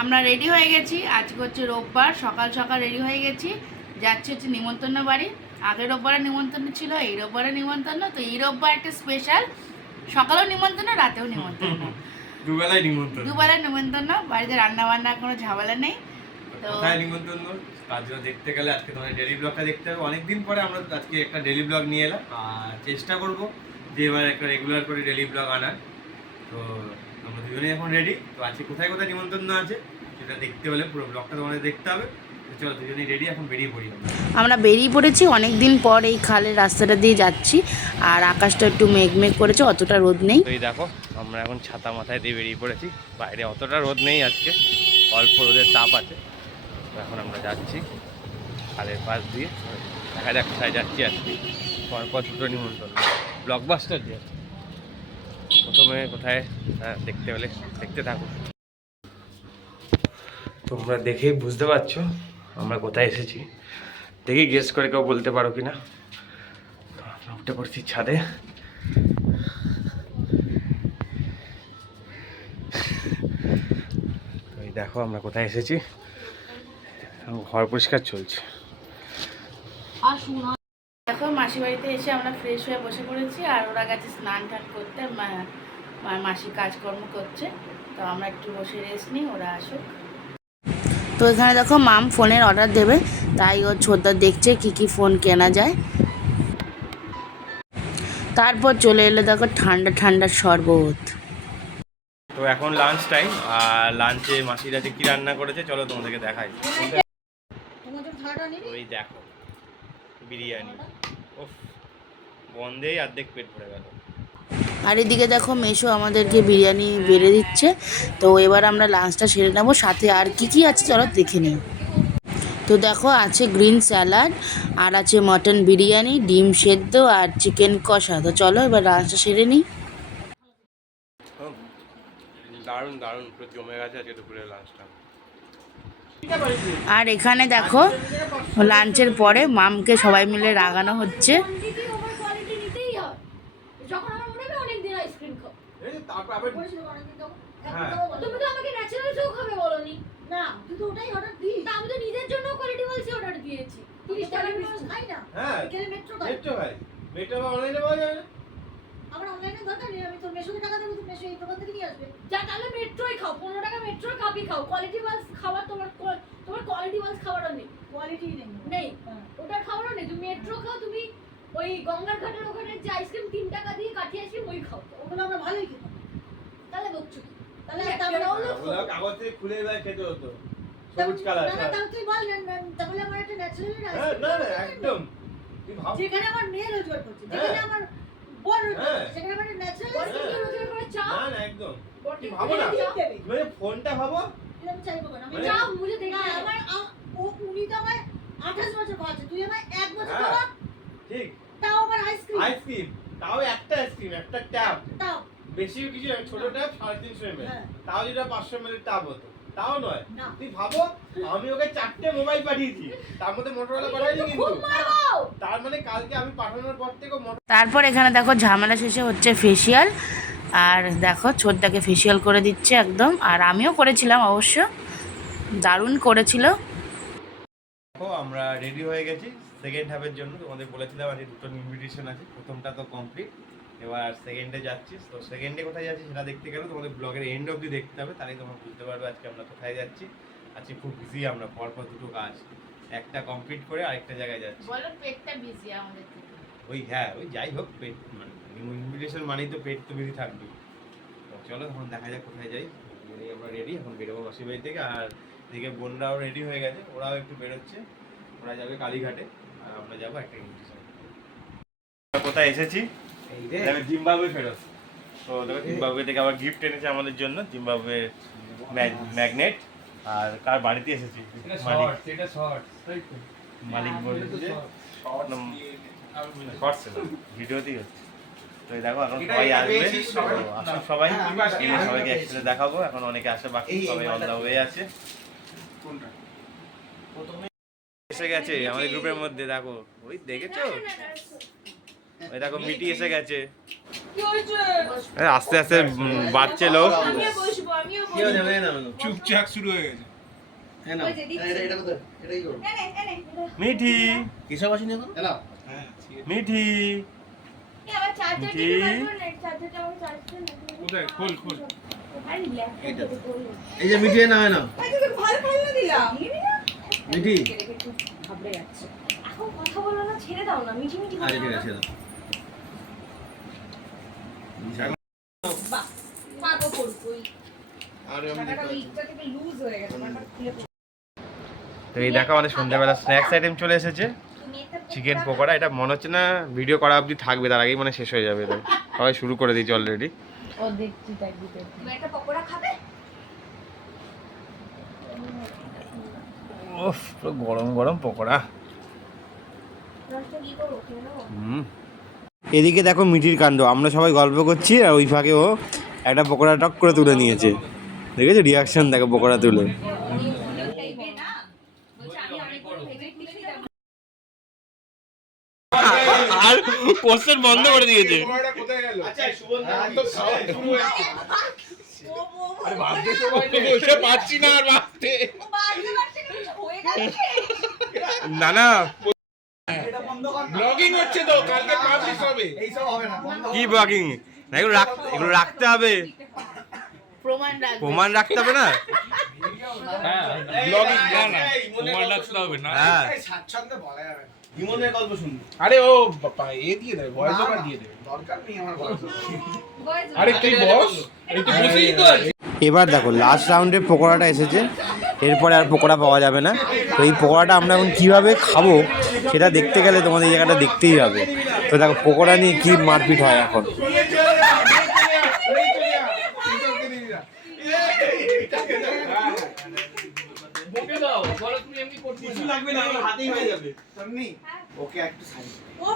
আমরা রেডি হয়ে গেছি। আজকে হচ্ছে রোববার, সকাল সকাল রেডি হয়ে গেছি, যাচ্ছি হচ্ছে নিমন্ত্রণ বাড়ি। আগের রোববারে নিমন্ত্রণ ছিল, এই রোববারে নিমন্ত্রণ। তো এই রোববার একটা স্পেশাল, সকালেও নিমন্ত্রণ, রাতেও নিমন্ত্রণ, দুবেলায় নিমন্ত্রণ। বাড়িতে রান্না বান্নার কোনো ঝামেলা নেই। তো কোথায় নিমন্ত্রণ কাজটা দেখতে গেলে আজকে তোমার ডেলি ব্লগটা দেখতে হবে। অনেকদিন পরে আমরা আজকে একটা ডেলি ব্লগ নিয়ে এলাম, আর চেষ্টা করব যে এবার একটা রেগুলার করে ডেলি ব্লগ আনার। তো আমরা দুজনেই এখন রেডি। তো আজকে কোথায় কোথায় নিমন্ত্রণ আছে সেটা দেখতে হলে পুরো ব্লগটা তোমাদের দেখতে হবে। চলো দুজনেই রেডি, এখন বেরিয়ে পড়ি। আমরা বেরিয়ে পড়েছি, অনেক দিন পর এই খালের রাস্তাটা দিয়ে যাচ্ছি। আর আকাশটা একটু মেঘ করেছে, অতটা রোদ নেই। তো এই দেখো আমরা এখন ছাতা মাথায় দিয়ে বেরিয়ে পড়েছি। বাইরে অতটা রোদ নেই আজকে, অল্প রোদের তাপ আছে। তো এখন আমরা যাচ্ছি খালের পাশ দিয়ে। দেখা যাক কোথায় যাচ্ছি আজকে। পরপর দুটো নিমন্ত্রণ, ব্লকবাস্টার দিয়ে। প্রথমে কোথায় দেখতে হলে দেখতে থাকো। তোমরা দেখেই বুঝতে পারছো আমরা কোথায় এসেছি। দেখি গেস করে কেউ বলতে পারো কি না। উঠে পড়ছি ছাদে। তো এই দেখো আমরা কোথায় এসেছি। ঘর পরিষ্কার চলছে। দেখো মাসি বাড়িতে এসে আমরা ফ্রেশ হয়ে বসে পড়েছি, আর ওরা গেছে স্নান টান করতে, মাসি কাজকর্ম করছে। তো আমরা একটু বসে রেস্ট নিই, ওরা আসুক। তো এখানে দেখো মাম ফোনের অর্ডার দেবে, তাই ওর ছোটদা দেখছে কি কি ফোন কেনা যায়। তারপর চলে এলো দেখো ঠান্ডা ঠান্ডা শরবত। তো এখন লাঞ্চ টাইম, আর লাঞ্চে মাসিরা যে কি রান্না করেছে চলো তোমাদেরকে দেখাই। ওই দেখো বিরিয়ানি, ওফ, গন্ধেই অর্ধেক পেট ভরে গেল। আর এদিকে দেখো মেশো আমাদেরকে বিরিয়ানি বেড়ে দিচ্ছে। তো এবার আমরা লাঞ্চটা সেরে নেবো, সাথে আর কি কি আছে চলো দেখে নিই। তো দেখো আছে গ্রিন স্যালাড, আর আছে মটন বিরিয়ানি, ডিম সেদ্ধ আর চিকেন কষা। তো চলো এবার লাঞ্চটা সেরে নিই। দারুণ দারুণ, পুরো জমে গেছে আজকে দুপুরের লাঞ্চটা। আর এখানে দেখো লাঞ্চের পরে মামকে সবাই মিলে রাগানো হচ্ছে। আমার অনলাইনে দরকার নেই, আমি তোর মেশোতে টাকা দেবো, তুমি মেশো এই দোকান থেকে নিয়ে আসবে। যা তাহলে মেট্রোই খাও, 15 টাকা মেট্রোর কাপই খাও। কোয়ালিটি ওয়াইজ খাবার তোমার কোয়ালিটি ওয়াইজ খাবারও নেই, কোয়ালিটি নেই ওটার খাবারও নেই। তুমি মেট্রো খাও, তুমি ওই গঙ্গার ঘাটের ওখানে যে আইসক্রিম 3 টাকা দিয়ে কাঠিয়ে আইসক্রিম ওই খাও, ওগুলো আমরা ভালোই খেতাম। তাহলে বকছো কি? তাহলে ওগুলো কাগজ থেকে খুলে এবার খেতে হতো, সবুজ কালার। না তাও তুই বল না, তাহলে আমার একটা ন্যাচারাল আইসক্রিম। না না একদম, তুই ভাব যেখানে আমার মেয়ে রোজগার করছে, যেখানে আমার সেখানে মানে ন্যাচারাল আইসক্রিম রোজগার করে চা। না না একদম, তুই ভাবো না, মানে ফোনটা ভাবো, আমি চাইবো কেন? আমি চা মুঝে দেখনা। আমার ও উনি তো আমার 28 বছর বয়স, তুই আমার 1 বছর বাবা। ঠিক, তাও আমার আইসক্রিম তাও একটা আইসক্রিম, একটা ট্যাব, তাও বেশি কিছু না, ছোট ট্যাব 350 ml, তাও যেটা 500 ml ট্যাব হতো, তাও নয়। তুই ভাবো আমি ওকে 4টে মোবাইল পাঠিয়েছি, তার মধ্যে মোটরোলা পাঠাইনি কিন্তু। তার মানে কালকে আমি পাঠানোর পর থেকে তারপর এখানে দেখো ঝামেলা শেষে হচ্ছে ফেসিয়াল। আর দেখো ছোটটাকে ফেসিয়াল করে দিচ্ছে একদম, আর আমিও করেছিলাম অবশ্য, দারুণ করেছিল। দেখো আমরা রেডি হয়ে গেছি সেকেন্ড হাফের জন্য। তোমাদের বলেছিলাম আজকে দুটো ইনভিটেশন আছে, প্রথমটা তো কমপ্লিট, এবার সেকেন্ডে যাচ্ছি। তো সেকেন্ডে কোথায় যাচ্ছি সেটা দেখতে গেলে তোমাদের ব্লগের এন্ড অবধি দেখতে হবে, তাহলেই তোমরা বুঝতে পারবে আজকে আমরা কোথায় যাচ্ছি। আজকে খুব বিজি আমরা, পরপর দুটো কাজ, একটা কমপ্লিট করে আরেকটা জায়গায় যাচ্ছি। বলো পেটটা বিজি আমাদের থেকে। ওই হ্যাঁ, ওই যাই হোক, পেট মানে ইনভিটেশন মানেই তো পেট তো বেশি থাকবে। তো চলো এখন দেখা যাক কোথায় যাই। আমরা রেডি, এখন বেরোবো মাসির বাড়ি থেকে। আর এদিকে বোনরাও রেডি হয়ে গেছে, ওরাও একটু বেরোচ্ছে। ওরা যাবে কালীঘাটে, আর আমরা যাবো একটা ইনভিটেশন। কোথায় এসেছি? জিম্বাবুয়ে ফেরত। তো দেখো জিম্বাবুয়ে থেকে আবার গিফট এনেছে আমাদের জন্য, জিম্বাবুয়ে ম্যাগনেট। আর কার বাড়িতে এসেছি, মালিক বলছে ভিডিওতেই হচ্ছে। তো দেখো এখন সবাই আসবে, আসুন সবাই, সবাইকে একসাথে দেখাবো। এখন অনেকে আসে বাকি, সবাই অন দা ওয়ে আছে। এসে গেছে আমাদের গ্রুপের মধ্যে, দেখো ওই দেখেছো, ওই দেখো মিটি এসে গেছে। আস্তে আস্তে বাড়ছে লোক। আমিও বসবো, আমিও কি হয়ে বসবো। যাবে না চুপচাপ শুরু হয়ে গেছে। ওই যে দিচ্ছি। এনে, এনে। মিঠি কিসব আসেনি এখন? হ্যাঁ, ঠিক আছে। মিঠি এ আবার চার্জার কি? দিতে পারবো না, চার্জারটা আমার চার্জ করে না। কোথায়? খোল, খোল। আরে ল্যাপটপ তো করলো। এই যে মিঠি না না এই তো ভালো ভালো দিলাম, নিবি না? মিঠি একটু ঘাবড়ে যাচ্ছে। এখন কথা বলো না, ছেড়ে দাও না, মিঠি মিঠি কথা আরে ঠিক বলো। আছে বাহ, পাগো করবো। ওই আরে আমি টাকাটা ওই ইটটা থেকে লুজ হয়ে গেছে, টাকাটা খুলে পড়ে। তো এই দেখো আমাদের সন্ধ্যাবেলা স্ন্যাক্স আইটেম চলে এসেছে, তুমি এটা চিকেন পকোড়া। এটা মনে হচ্ছে না ভিডিও করা অবধি থাকবে, তার আগেই মানে শেষ হয়ে যাবে। এটা সবাই শুরু করে দিয়েছে অলরেডি। ও দেখছি তাই দিতে। তুমি একটা পকোড়া খাবে? ওফ পুরো গরম গরম পকোড়া। রসটা কি করবো, খেয়ে নেবো? এদিকে দেখো মিঠির কাণ্ড, আমরা সবাই গল্প করছি আর ওই ফাঁকে ও একটা পকোড়া টক করে তুলে নিয়েছে। দেখেছো রিয়াকশন দেখো পকোড়া তুলে। খাইবে না? বলছে আমি অনেকগুলো ভেজে খুলেছি, তারপর আর কোশ্চেন বন্ধ করে দিয়েছে। পকোড়াটা কোথায় গেল? তো খাওয়া শুরু হয়েছে। আরে ভাবতে সময় নেই, বসে পাচ্ছি না আর ভাবতে। বাজে বাজে কিছু হয়ে গেছে। না না ব্লগিং হচ্ছে তো, কালকে পাবলিশ হবে। কি ব্লগিং, এগুলো রাখতে হবে, প্রমাণ রাখবে। প্রমাণ রাখতে হবে না। ব্লগিং না, প্রমাণ রাখতে হবে না। হ্যাঁ আরে ও বাবা এ দিয়ে দেবে, ভয়েস ওভার দিয়ে দেবে। বয়স আরে তুই বস, এই তো বসেই তো আছিস। এবার দেখো লাস্ট রাউন্ডে পকোড়াটা এসেছে, এরপরে আর পকোড়া পাওয়া যাবে না। তো এই পকোড়াটা আমরা এখন কীভাবে খাবো সেটা দেখতে গেলে তোমাদের এই জায়গাটা দেখতেই হবে। তো দেখো পকোড়া নিয়ে কী মারপিট হয় এখন। ও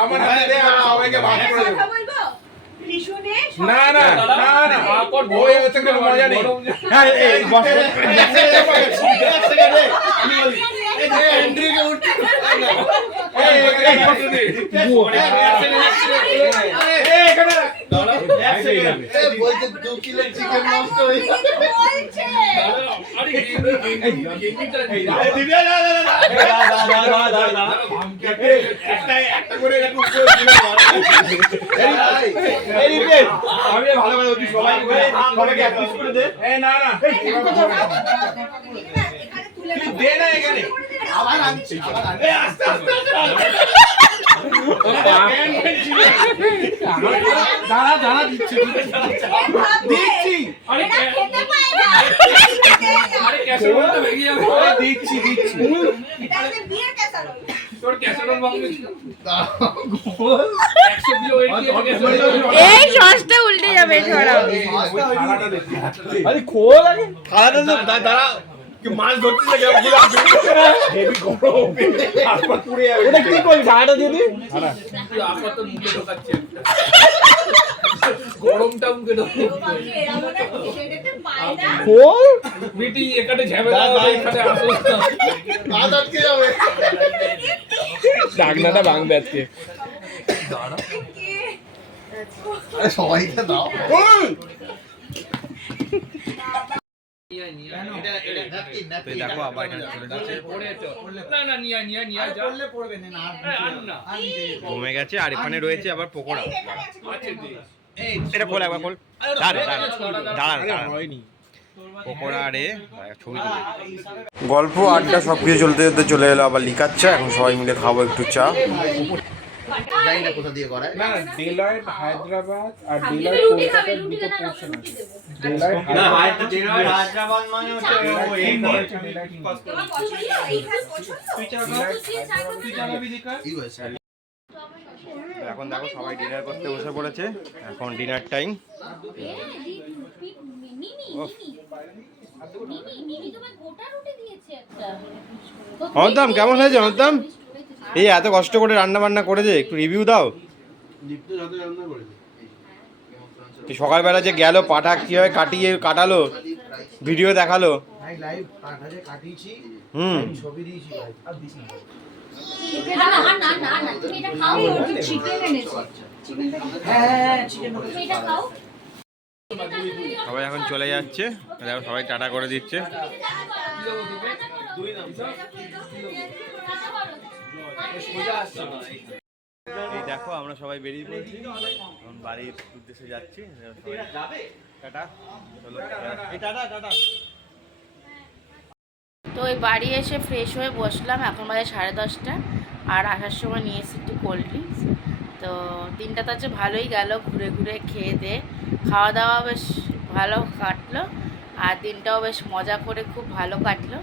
আমার হাতে দে, আমি সবাইকে ভাগ করে দেবো। কথা বলবো? রিশুনে না না না না, ওই হচ্ছে কোনো মজা নেই। হ্যাঁ এই বস আমি ভালো করে বলছি, সবাইকে অ্যাপ্রিস করে দে। এই না না, এখানে তুলে তুই দে না এখানে। এই আস্তে আস্তে দাঁড়া দাঁড়া দিচ্ছি দিচ্ছি। আরে খেতে পাই না। আরে ক্যাসেরোল তো ভেঙে যাবে। দিচ্ছি দিচ্ছি। এটা হচ্ছে বিয়ের ক্যাসারোল। তোর ক্যাসেরোল ভাঙবে। এই সসটা উল্টে যাবে, ছড়াও। আরে খোল আগে খালাটা তো দাঁড়া কি মাছ ধরছিস না কেন পুরো হেভি গরম তারপর পুড়ে যাবে। ওটা কি কই খালাটা দিয়ে দি তুই আপাতত মুখে ঢোকাচ্ছিস একটা। গরমটা মুখে ঢোকাচ্ছিস। বাবু এরা মনে হয় খেতে পায় না। খোল মিটি এখানে ঝামেলা হবে, এখানে আসো হাত আটকে যাবে, ডাকনাটা ভাঙবে আজকে। কে? আরে সবাইকে দাও। তো দেখো আবার এখানে চলে যাচ্ছে, কমে গেছে। আর এখানে রয়েছে আবার পকোড়া। এটা খোল একবার খোল, দাঁড়া দাঁড়া দাঁড়া হয়নি পকোড়া রে ছবি তুলে। গল্প আড্ডা সব কিছু চলতে চলতে চলে এলো আবার লিকার চা। এখন সবাই মিলে খাবো একটু চা। জানি না কোথা দিয়ে করায়। না না, ডিলয়েট হায়দ্রাবাদ আর আপনি ডিলয়েট রুটি খাবে, কলকাতার রুটি দুটো কেন পোর্শন আছে। রুটি দেবো। ডিলয়েট হায়দ্রাবাদ মানে হচ্ছে তোমার পছন্দ? এইখানে পছন্দ? দুধ দিয়ে চা খাবে? কি হয়েছে? এখন দেখো সবাই ডিনার করতে বসে পড়েছে, এখন ডিনার টাইম। মিমি তোমায় গোটা রুটি দিয়েছে একটা। অন্তম কেমন হয়েছে? অন্তম এই এত কষ্ট করে রান্না বান্না করেছে, একটু রিভিউ দাও। তুই সকালবেলা যে গেল পাঠা কিভাবে কাটালো ভিডিও দেখালো। ভাই লাইভ কাটাতে কাটিয়েছি, হুম ছবি দিয়েছি ভাই। আর দিস না। না না না না না তুমি এটা খাও চিকেন এনেছি চিকেনটা তুমি এটা খাও সবাই এখন চলে যাচ্ছে, দেখো সবাই টাটা করে দিচ্ছে। এই দেখো আমরা সবাই বেরিয়ে পড়ছি, এখন বাড়ির উদ্দেশ্যে যাচ্ছি। টাটা, চলো এই টাটা টাটা। তো ওই বাড়ি এসে ফ্রেশ হয়ে বসলাম, এখন বাজে 10:30, আর আসার সময় নিয়ে এসেছি একটু কোল্ড ড্রিঙ্কস। তো দিনটা তো হচ্ছে ভালোই গেল, ঘুরে ঘুরে খেয়ে দিয়ে খাওয়া দাওয়া বেশ ভালো কাটলো, আর দিনটাও বেশ মজা করে খুব ভালো কাটলো।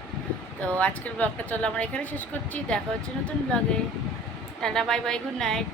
তো আজকের ব্লগটা চলো আমরা এখানে শেষ করছি, দেখা হচ্ছে নতুন ব্লগে। Tata, bye bye, good night.